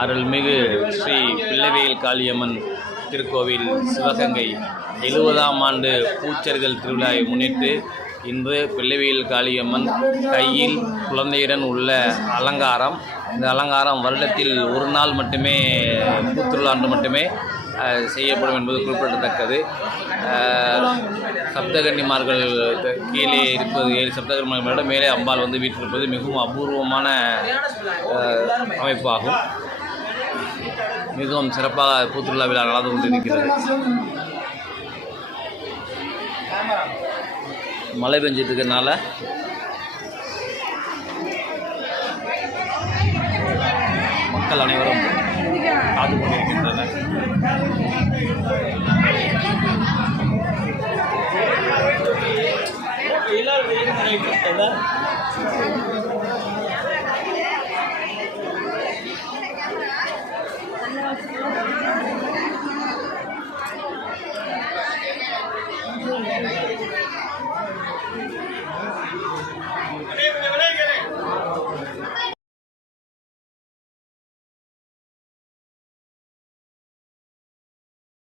அருள்மிகு ஸ்ரீ பிள்ளைவேல் காளியம்மன் திருக்கோவில் சிவகங்கை 70ஆம் ஆண்டு பூச்செறிதல் திருவிழாவை முன்னிட்டு இன்று பிள்ளைவேல் காளியம்மன் கையில் குழந்தையுடன் உள்ள அலங்காரம். இந்த அலங்காரம் வருடத்தில் ஒரு நாள் மட்டுமே, பூத்திருவிழா அன்று மட்டுமே செய்யப்படும் என்பது குறிப்பிடத்தக்கது. சப்தகன்னிமார்கள் கீழே இருப்பது 7 சப்தகன்னிமார்களோட மேலே அம்பாள் வந்து வீற்றிருப்பது மிகவும் அபூர்வமான அமைப்பாகும். மிகவும் சிறப்பாக பூத்திருவிழா விழா நடந்து கொண்டிருக்கிறது. மழை பெஞ்சிட்டு இருக்கிறதுனால மக்கள் அனைவரும் காத்து கொண்டிருக்கின்றனர். எல்லாரும்